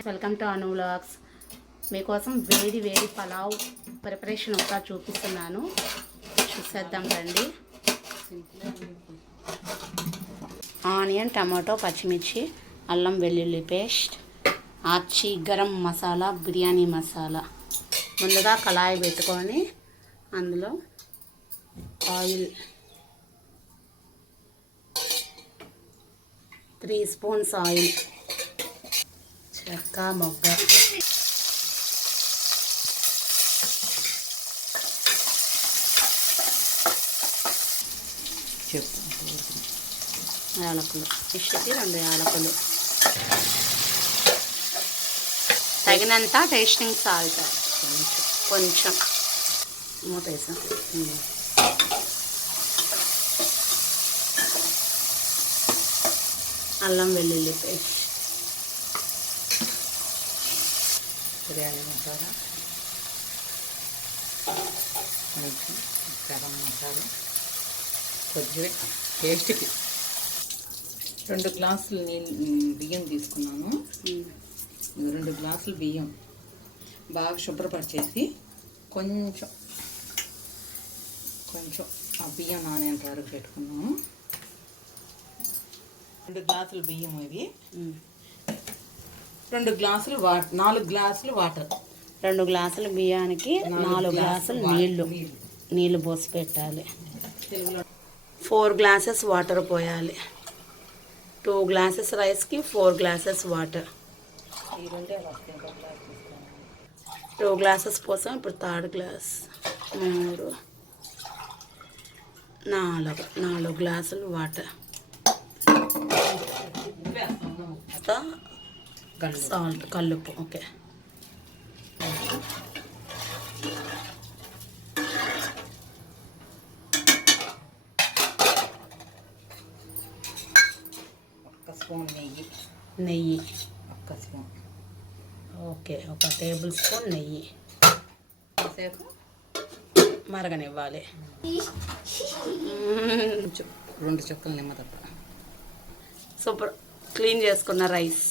Friends, welcome to Anu vlogs. మీకోసం వేడి వేడి పలావ్ ప్రిపరేషన్ ఒకసారి చూపిస్తున్నాను, చూసేద్దాం రండి. ఆనియన్, టమాటో, పచ్చిమిర్చి, అల్లం వెల్లుల్లి పేస్ట్, ఆచి, గరం మసాలా, బిర్యానీ మసాలా. ముందుగా కళాయి పెట్టుకొని అందులో ఆయిల్ 3 స్పూన్స్ ఆయిల్, చెక్క, మొగ్గ, యాలకులు, ఇష్టకి 2 యాలకులు, తగినంత టేస్టింగ్ సాల్ట్, కొంచెం మూత వేసాం. అల్లం వెల్లుల్లి పేస్ట్, బిర్యానీ మసాలా, కొంచెం గరం మసాలా, కొద్దిగా టేస్ట్కి 2 గ్లాసులు బియ్యం తీసుకున్నాను. 2 గ్లాసులు బియ్యం బాగా శుభ్రపరిచేసి కొంచెం ఆ బియ్యం నానేంత వరకు పెట్టుకున్నాము. 2 గ్లాసులు బియ్యం ఇవి, 2 గ్లాసులు 4 గ్లాసులు వాటర్. 2 గ్లాసుల బియ్యానికి 4 గ్లాసులు నీళ్ళు పోసి పెట్టాలి. 4 గ్లాసెస్ వాటర్ పోయాలి. 2 గ్లాసెస్ రైస్కి 4 గ్లాసెస్ వాటర్. 2 గ్లాసెస్ పోసాం. ఇప్పుడు 3rd గ్లాస్, 3, 4 గ్లాసులు వాటర్. సాల్ట్, కల్లుప్పు. ఓకే, ఒక స్పూన్ నెయ్యి, 1 స్పూన్. ఓకే, 1 టేబుల్ స్పూన్ నెయ్యి. కాసేపు మరగనివ్వాలి. 2 చుక్కలు నిమ్మరవ్వ. సూపర్. క్లీన్ చేసుకున్న రైస్,